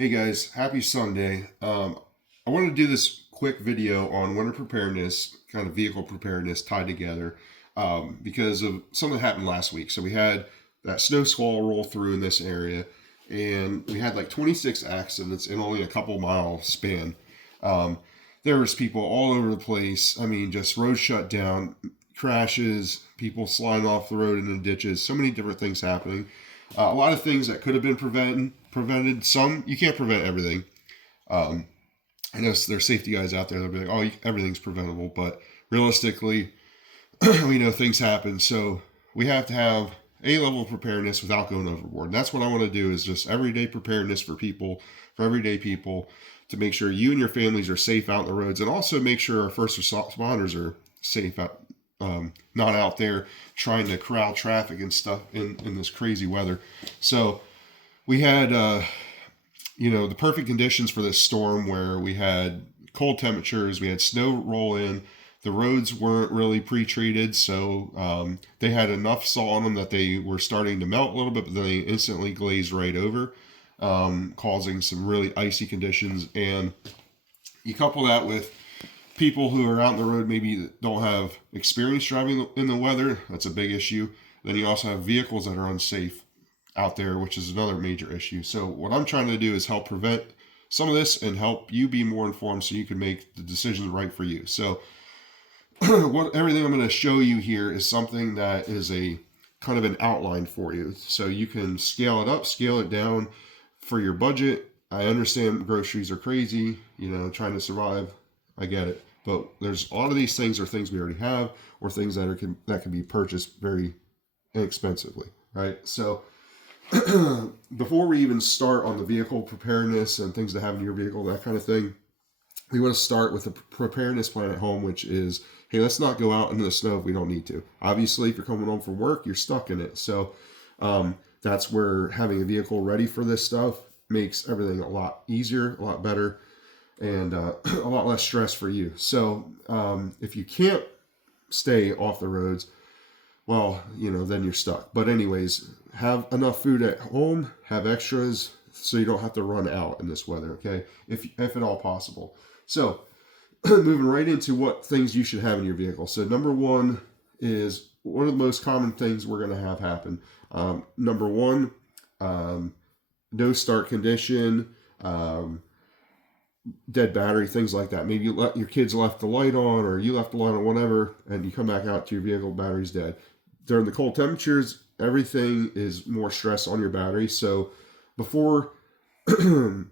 Hey guys, happy Sunday. I want to do this quick video on winter preparedness, kind of vehicle preparedness tied together because of something that happened last week. So we had that snow squall roll through in this area, and we had like 26 accidents in only a couple mile span. Um, there was people all over the place. I mean, just roads shut down, crashes, people sliding off the road into ditches, so many different things happening. A lot of things that could have been prevented. Some you can't prevent everything. Um, I know there's safety guys out there that'll be like, "Oh, everything's preventable," but realistically, we know things happen. So we have to have a level of preparedness without going overboard. And that's what I want to do is just everyday preparedness for people, for everyday people, to make sure you and your families are safe out on the roads, and also make sure our first responders are safe out, not out there trying to corral traffic and stuff in this crazy weather. So we had, the perfect conditions for this storm where we had cold temperatures, we had snow roll in. The roads weren't really pre-treated, so they had enough salt on them that they were starting to melt a little bit, but then they instantly glazed right over, causing some really icy conditions. And you couple that with people who are out on the road maybe don't have experience driving in the weather. That's a big issue. Then you also have vehicles that are unsafe out there, which is another major issue. So what I'm trying to do is help prevent some of this and help you be more informed so you can make the decisions right for you. So everything I'm going to show you here is something that is a kind of an outline for you. So you can scale it up, scale it down for your budget. I understand groceries are crazy, trying to survive. I get it. But there's a lot of these things are things we already have, or things that can be purchased very inexpensively, right? So before we even start on the vehicle preparedness and things to have in your vehicle, that kind of thing, we want to start with a preparedness plan at home, which is, hey, let's not go out into the snow if we don't need to. Obviously, if you're coming home from work, you're stuck in it. So that's where having a vehicle ready for this stuff makes everything a lot easier, a lot better, and a lot less stress for you. So if you can't stay off the roads, well, then you're stuck. But anyways, have enough food at home, have extras, so you don't have to run out in this weather, okay? If at all possible. So moving right into what things you should have in your vehicle. So number one is one of the most common things we're going to have happen. Number one, no start condition, dead battery, things like that. Maybe your kids left the light on, or you left the light on, whatever, and you come back out to your vehicle, battery's dead. During the cold temperatures, everything is more stress on your battery. So beforehand,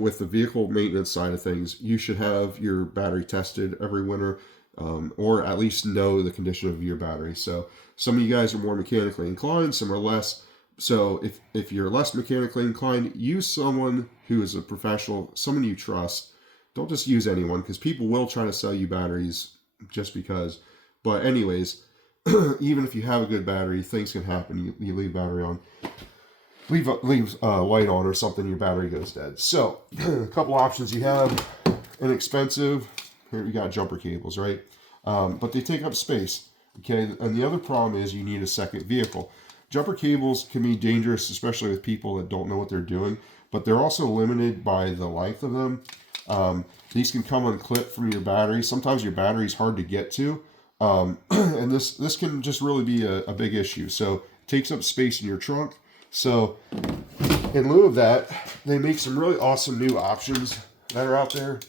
with the vehicle maintenance side of things, you should have your battery tested every winter, or at least know the condition of your battery. So some of you guys are more mechanically inclined, some are less. So if you're less mechanically inclined, use someone who is a professional, someone you trust. Don't just use anyone, because people will try to sell you batteries just because. But anyways, even if you have a good battery, things can happen. You leave battery on, leave light on or something, your battery goes dead. So a couple options you have: inexpensive. Here we got jumper cables, right? But they take up space. Okay, and the other problem is you need a second vehicle. Jumper cables can be dangerous, especially with people that don't know what they're doing, but they're also limited by the length of them. These can come unclipped from your battery. Sometimes your battery is hard to get to, and this can just really be a big issue. So it takes up space in your trunk. So in lieu of that, they make some really awesome new options that are out there,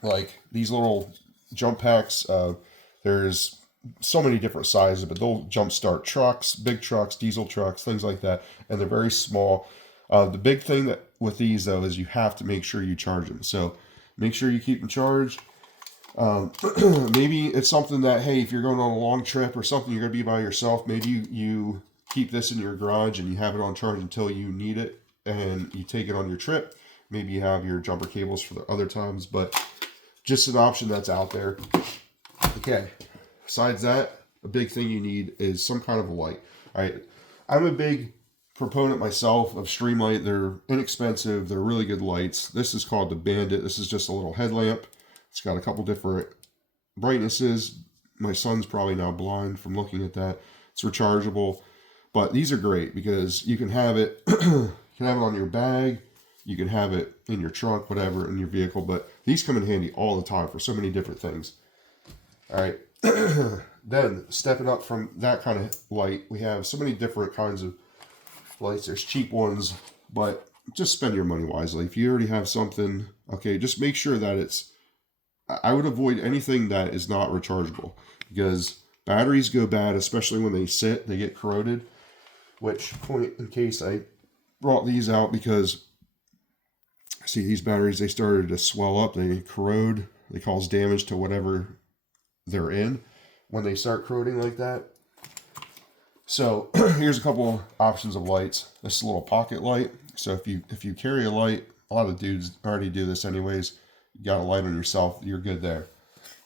like these little jump packs. There's so many different sizes, but they'll jumpstart trucks, big trucks, diesel trucks, things like that, and they're very small. The big thing that with these though is you have to make sure you charge them. So make sure you keep them charged. Maybe it's something that, hey, if you're going on a long trip or something, you're going to be by yourself, maybe you keep this in your garage and you have it on charge until you need it and you take it on your trip. Maybe you have your jumper cables for the other times, but just an option that's out there. Okay. Besides that, a big thing you need is some kind of a light. All right. I'm a big proponent myself of Streamlight. They're inexpensive. They're really good lights. This is called the Bandit. This is just a little headlamp. It's got a couple different brightnesses. My son's probably now blind from looking at that. It's rechargeable. But these are great because you can have it, you can have it on your bag, you can have it in your trunk, whatever, in your vehicle. But these come in handy all the time for so many different things. All right. Then stepping up from that kind of light, we have so many different kinds of lights. There's cheap ones, but just spend your money wisely. If you already have something, okay, just make sure that it's, I would avoid anything that is not rechargeable, because batteries go bad, especially when they sit, they get corroded. Which, point in case, I brought these out because, see, these batteries, they started to swell up, they corrode, they cause damage to whatever they're in when they start corroding like that. So here's a couple options of lights. This is a little pocket light. So if you carry a light, a lot of dudes already do this anyways. You got a light on yourself, you're good there.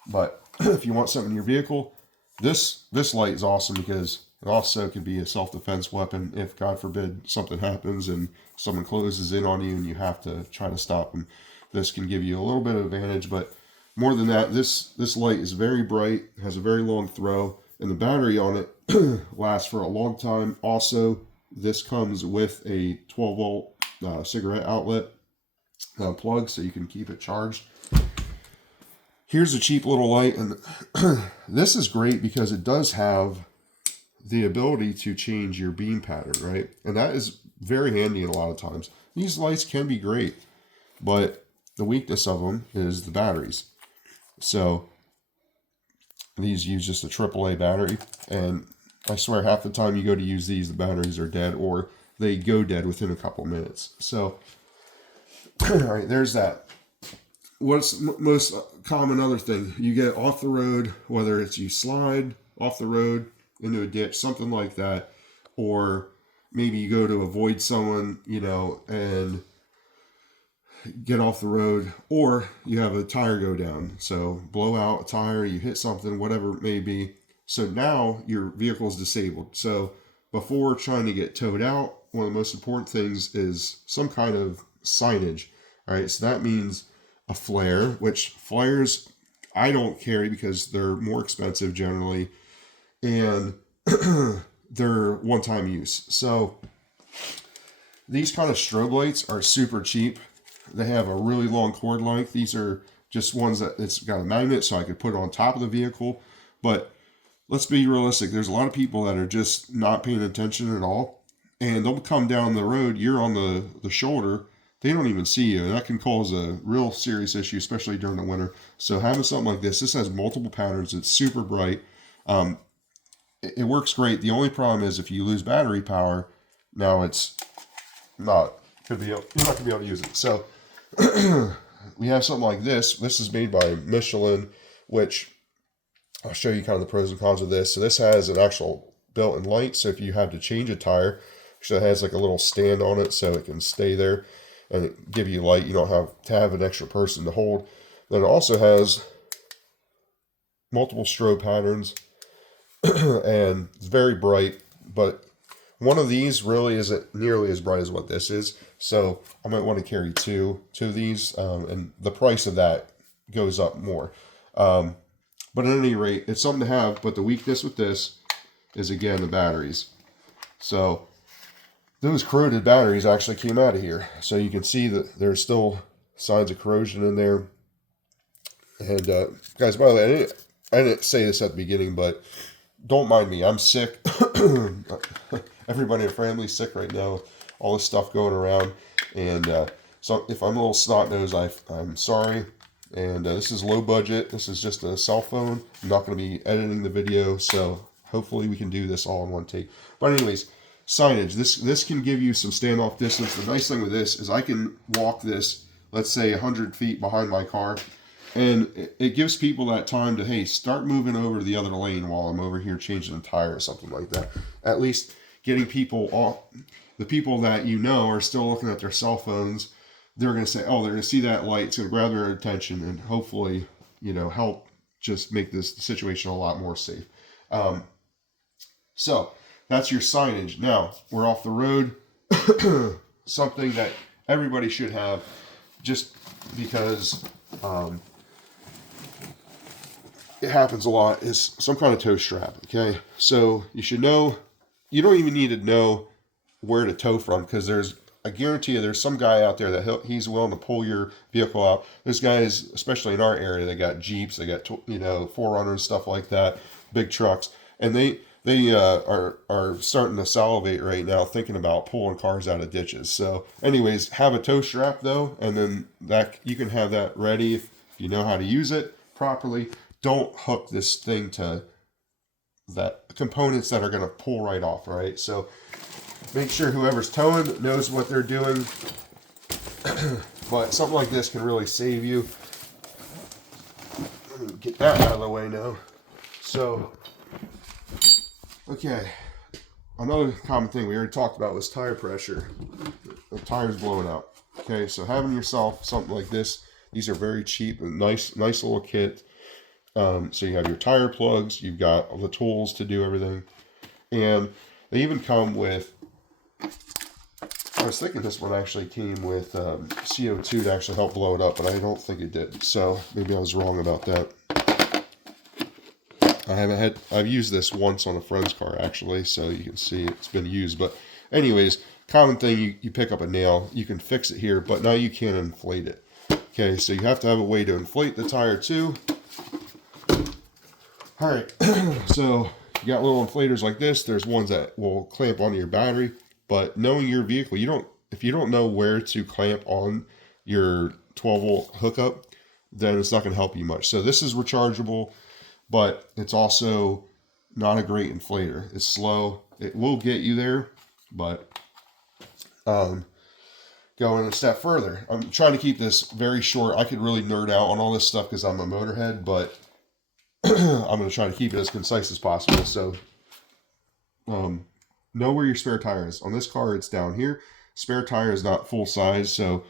But if you want something in your vehicle, this light is awesome because it also could be a self-defense weapon if, God forbid, something happens and someone closes in on you and you have to try to stop them. This can give you a little bit of advantage, but more than that, this light is very bright, has a very long throw, and the battery on it lasts for a long time. Also, this comes with a 12-volt cigarette outlet plug, so you can keep it charged. Here's a cheap little light, and this is great because it does have the ability to change your beam pattern, right? And that is very handy a lot of times. These lights can be great, but the weakness of them is the batteries. So these use just a AAA battery, and I swear half the time you go to use these, the batteries are dead, or they go dead within a couple minutes. So, all right, there's that. What's most common other thing? You get off the road, whether it's you slide off the road into a ditch, something like that, or maybe you go to avoid someone, you know, and get off the road, or you have a tire go down. So blow out a tire, you hit something, whatever it may be. So now your vehicle is disabled. So before trying to get towed out, one of the most important things is some kind of signage. All right, so that means a flare, which flares I don't carry because they're more expensive generally, and they're one-time use. So these kind of strobe lights are super cheap. They have a really long cord length. These are just ones that it's got a magnet, so I could put it on top of the vehicle. But let's be realistic. There's a lot of people that are just not paying attention at all, and they'll come down the road. You're on the shoulder. They don't even see you, and that can cause a real serious issue, especially during the winter. So having something like this has multiple patterns. It's super bright. It works great. The only problem is if you lose battery power, now it's not you're not going to be able to use it. So we have something like this. This is made by Michelin, which I'll show you kind of the pros and cons of this. So this has an actual built-in light. So if you have to change a tire, actually it has like a little stand on it so it can stay there and it give you light. You don't have to have an extra person to hold. Then it also has multiple strobe patterns and it's very bright, but one of these really isn't nearly as bright as what this is. So I might want to carry two of these, and the price of that goes up more. But at any rate, it's something to have, but the weakness with this is, again, the batteries. So those corroded batteries actually came out of here. So you can see that there's still signs of corrosion in there. And guys, by the way, I didn't say this at the beginning, but don't mind me. I'm sick. Everybody in the family's sick right now. All this stuff going around. And so if I'm a little snot-nosed, I'm sorry. And this is low budget. This is just a cell phone. I'm not going to be editing the video, so hopefully we can do this all in one take. But anyways, signage. This can give you some standoff distance. The nice thing with this is I can walk this, let's say 100 feet behind my car, and it gives people that time to, hey, start moving over to the other lane while I'm over here changing a tire or something like that. At least getting people off. The people that you know are still looking at their cell phones. They're going to say, oh, they're going to see that light. It's going to grab their attention and hopefully, you know, help just make this situation a lot more safe. So that's your signage. Now we're off the road. Something that everybody should have, just because it happens a lot, is some kind of tow strap. Okay, so you should know you don't even need to know where to tow from, because I guarantee you there's some guy out there that he's willing to pull your vehicle out. There's guys, especially in our area, they got Jeeps, they got 4Runners, stuff like that, big trucks, and they are starting to salivate right now thinking about pulling cars out of ditches. So, anyways, have a tow strap though, and then that you can have that ready if you know how to use it properly. Don't hook this thing to that components that are going to pull right off, right? So make sure whoever's towing knows what they're doing. But something like this can really save you. Get that out of the way now. So, okay. Another common thing we already talked about was tire pressure. The tire's blowing out. Okay, so having yourself something like this, these are very cheap and nice little kit. So you have your tire plugs, you've got all the tools to do everything, and they even come with, I was thinking this one actually came with CO2 to actually help blow it up, but I don't think it did, so maybe I was wrong about that. I've used this once on a friend's car actually, so you can see it's been used. But anyways, common thing, you pick up a nail, you can fix it here, but now you can't inflate it. Okay, so you have to have a way to inflate the tire too. All right, so you got little inflators like this. There's ones that will clamp onto your battery, but knowing your vehicle, if you don't know where to clamp on your 12-volt hookup, then it's not going to help you much. So this is rechargeable, but it's also not a great inflator. It's slow. It will get you there, but going a step further, I'm trying to keep this very short. I could really nerd out on all this stuff because I'm a motorhead, but I'm going to try to keep it as concise as possible. So, know where your spare tire is. On this car, it's down here. Spare tire is not full size, so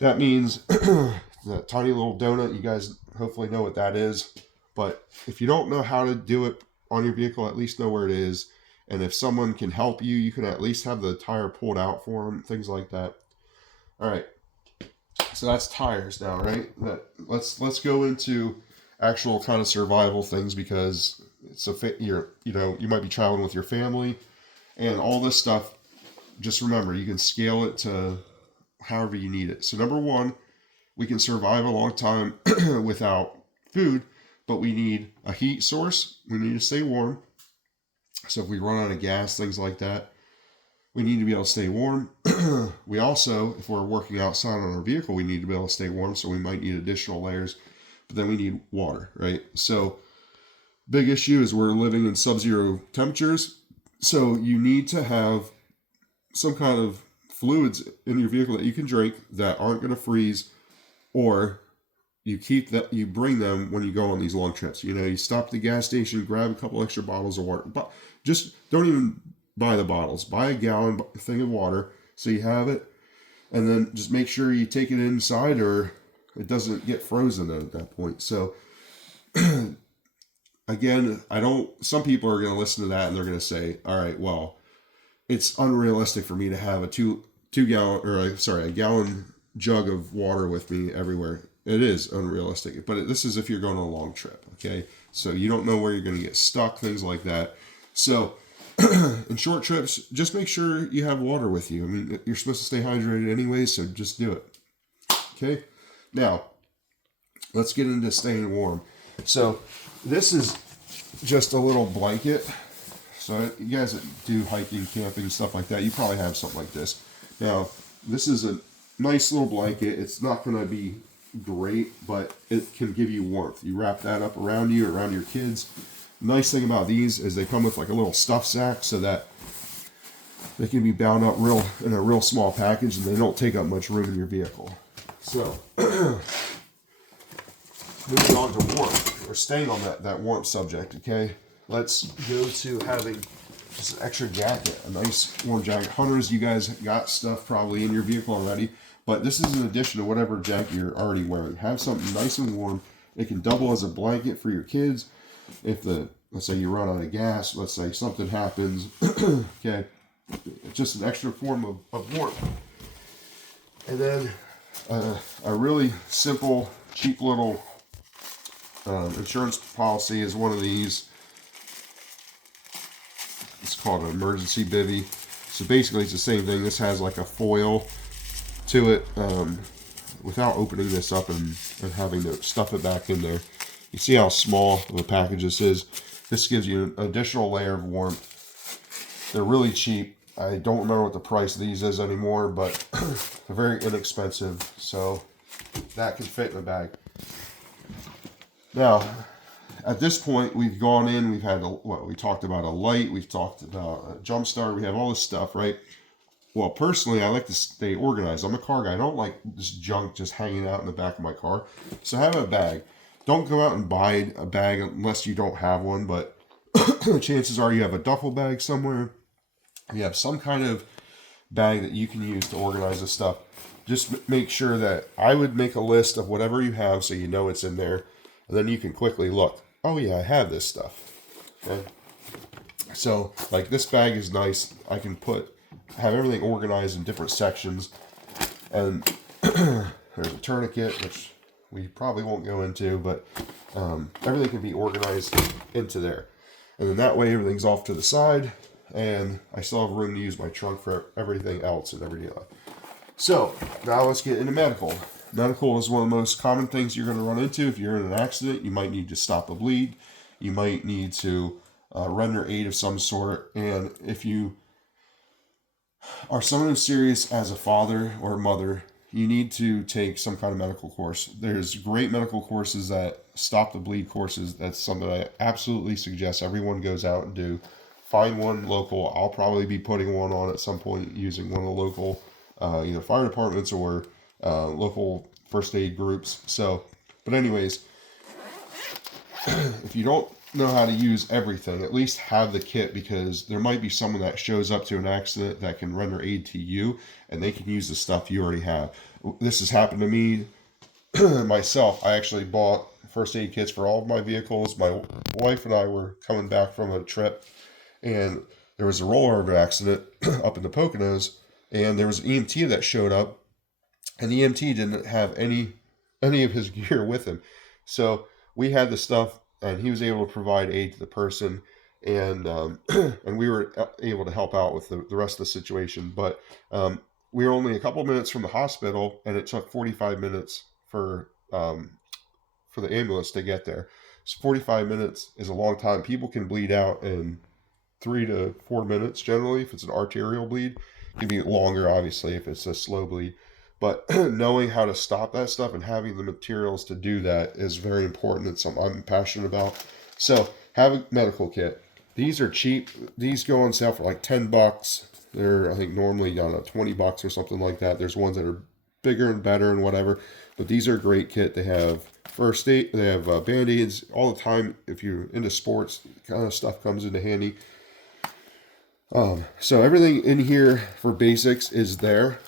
that means that tiny little donut, you guys hopefully know what that is. But if you don't know how to do it on your vehicle, at least know where it is. And if someone can help you, you can at least have the tire pulled out for them, things like that. All right. So that's tires now, right? Let's go into actual kind of survival things, because it's you might be traveling with your family and all this stuff. Just remember, you can scale it to however you need it. So number one, we can survive a long time without food, but we need a heat source. We need to stay warm. So if we run out of gas, things like that, we need to be able to stay warm. We also, if we're working outside on our vehicle, we need to be able to stay warm. So we might need additional layers. But then we need water, right? So big issue is we're living in sub-zero temperatures. So you need to have some kind of fluids in your vehicle that you can drink that aren't going to freeze, or you bring them when you go on these long trips. You stop at the gas station, grab a couple extra bottles of water. But just don't even buy the bottles. Buy a gallon thing of water so you have it, and then just make sure you take it inside, or it doesn't get frozen at that point. So again, some people are going to listen to that and they're going to say, all right, well, it's unrealistic for me to have a gallon jug of water with me everywhere. It is unrealistic, but this is if you're going on a long trip, okay? So you don't know where you're going to get stuck, things like that. So in short trips, just make sure you have water with you. I mean, you're supposed to stay hydrated anyway, so just do it. Okay? Now, let's get into staying warm. So this is just a little blanket. So you guys that do hiking, camping, stuff like that, you probably have something like this. Now, this is a nice little blanket. It's not going to be great, but it can give you warmth. You wrap that up around you, around your kids. Nice thing about these is they come with like a little stuff sack, so that they can be bound up in a real small package, and they don't take up much room in your vehicle. So moving on to warmth, or staying on that warmth subject, okay? Let's go to having just an extra jacket, a nice warm jacket. Hunters, you guys got stuff probably in your vehicle already, but this is in addition to whatever jacket you're already wearing. Have something nice and warm. It can double as a blanket for your kids. If let's say you run out of gas, let's say something happens, okay, just an extra form of warmth. And then a really simple, cheap little insurance policy is one of these. It's called an emergency bivvy. So basically it's the same thing. This has like a foil to it, without opening this up and having to stuff it back in there. You see how small of a package this is? This gives you an additional layer of warmth. They're really cheap. I don't remember what the price of these is anymore, but they're very inexpensive. So that can fit in the bag. Now, at this point, we've gone in, we've had, we talked about a light, we've talked about a jump start, we have all this stuff, right? Well, personally, I like to stay organized. I'm a car guy. I don't like this junk just hanging out in the back of my car. So have a bag. Don't go out and buy a bag unless you don't have one, but chances are you have a duffel bag somewhere. You have some kind of bag that you can use to organize this stuff. Just make sure that I would make a list of whatever you have so you know it's in there. And then you can quickly look. Oh yeah, I have this stuff. Okay. So like this bag is nice. I can have everything organized in different sections. And there's a tourniquet, which we probably won't go into, but everything can be organized into there. And then that way everything's off to the side, and I still have room to use my trunk for everything else and everything else. So now let's get into medical. Medical is one of the most common things you're going to run into. If you're in an accident, you might need to stop a bleed. You might need to render aid of some sort. And if you are someone who's serious as a father or a mother, you need to take some kind of medical course. There's great medical courses that stop the bleed courses. That's something I absolutely suggest everyone goes out and do. Find one local. I'll probably be putting one on at some point using one of the local either fire departments or local first aid groups. So, but anyways, if you don't know how to use everything, at least have the kit, because there might be someone that shows up to an accident that can render aid to you, and they can use the stuff you already have. This has happened to me myself. I actually bought first aid kits for all of my vehicles. My wife and I were coming back from a trip, and there was a rollover accident up in the Poconos, and there was an EMT that showed up, and the EMT didn't have any of his gear with him. So we had the stuff, and he was able to provide aid to the person, and and we were able to help out with the rest of the situation. But we were only a couple minutes from the hospital, and it took 45 minutes for the ambulance to get there. So 45 minutes is a long time. People can bleed out in 3 to 4 minutes generally. If it's an arterial bleed, it can be longer, obviously, if it's a slow bleed. But knowing how to stop that stuff and having the materials to do that is very important. It's something I'm passionate about. So have a medical kit. These are cheap. These go on sale for like $10. They're, I think, normally, I don't know, $20 or something like that. There's ones that are bigger and better and whatever. But these are a great kit. They have first aid. They have Band-Aids all the time. If you're into sports, kind of stuff comes into handy. So everything in here for basics is there.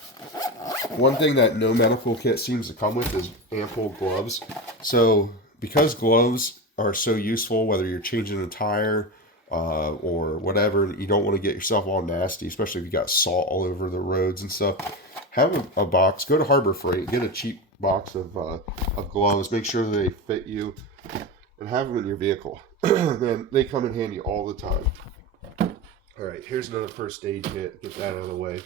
One thing that no medical kit seems to come with is ample gloves. So because gloves are so useful, whether you're changing a tire or whatever, you don't want to get yourself all nasty, especially if you got salt all over the roads and stuff. Have a box. Go to Harbor Freight. Get a cheap box of gloves. Make sure they fit you, and have them in your vehicle. Then they come in handy all the time. All right, here's another first aid kit. Get that out of the way.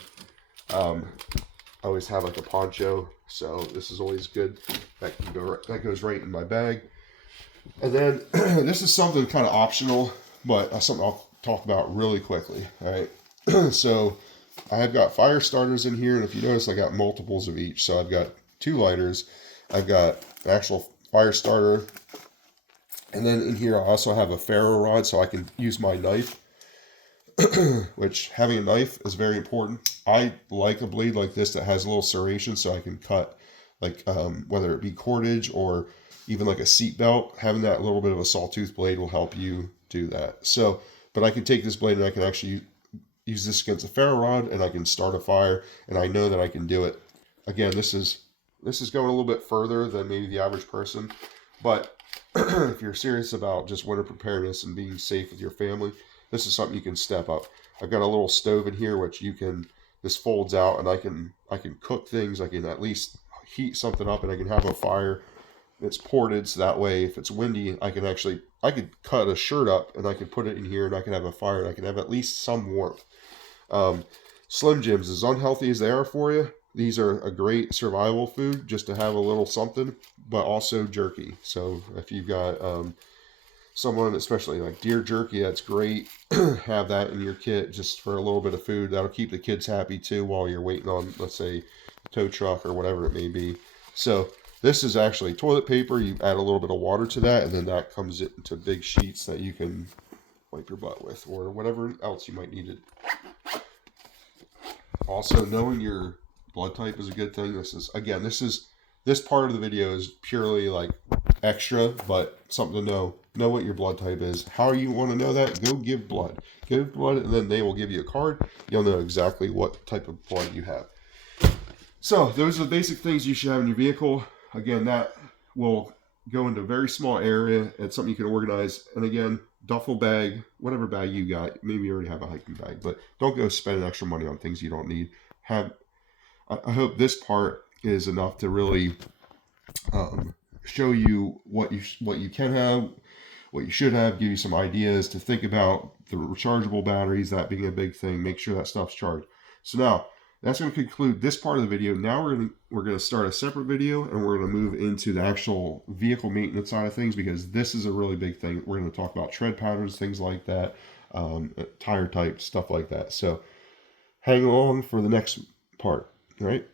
I always have like a poncho, so this is always good. That goes right in my bag. And then this is something kind of optional, but something I'll talk about really quickly. All right, so I have got fire starters in here, and if you notice, I got multiples of each. So I've got 2 lighters, I've got an actual fire starter, and then in here I also have a ferro rod, so I can use my knife. Which having a knife is very important. I like a blade like this that has a little serration, so I can cut, like whether it be cordage or even like a seat belt. Having that little bit of a sawtooth blade will help you do that. So, but I can take this blade and I can actually use this against a ferro rod, and I can start a fire, and I know that I can do it. Again, this is going a little bit further than maybe the average person, but if you're serious about just winter preparedness and being safe with your family, this is something you can step up. I've got a little stove in here which this folds out, and I can cook things. I can at least heat something up, and I can have a fire it's ported, so that way if it's windy, I could cut a shirt up and I could put it in here and I can have a fire and I can have at least some warmth. Um, Slim Jims, as unhealthy as they are for you, these are a great survival food just to have a little something, but also jerky. So if you've got someone, especially like deer jerky, that's great. Have that in your kit just for a little bit of food. That'll keep the kids happy too while you're waiting on, let's say, a tow truck or whatever it may be. So this is actually toilet paper. You add a little bit of water to that, and then that comes into big sheets that you can wipe your butt with or whatever else you might need it. Also, knowing your blood type is a good thing. This part of the video is purely like extra, but something to know. Know what your blood type is. How you want to know that? Go give blood. Give blood, and then they will give you a card. You'll know exactly what type of blood you have. So those are the basic things you should have in your vehicle. Again, that will go into a very small area. It's something you can organize. And again, duffel bag, whatever bag you got. Maybe you already have a hiking bag, but don't go spending extra money on things you don't need. I hope this part is enough to really show you what you can have, what you should have, give you some ideas to think about. The rechargeable batteries, that being a big thing. Make sure that stuff's charged. So now that's going to conclude this part of the video. Now we're going to start a separate video, and we're going to move into the actual vehicle maintenance side of things, because this is a really big thing. We're going to talk about tread patterns, things like that, tire type, stuff like that. So hang along for the next part. All right.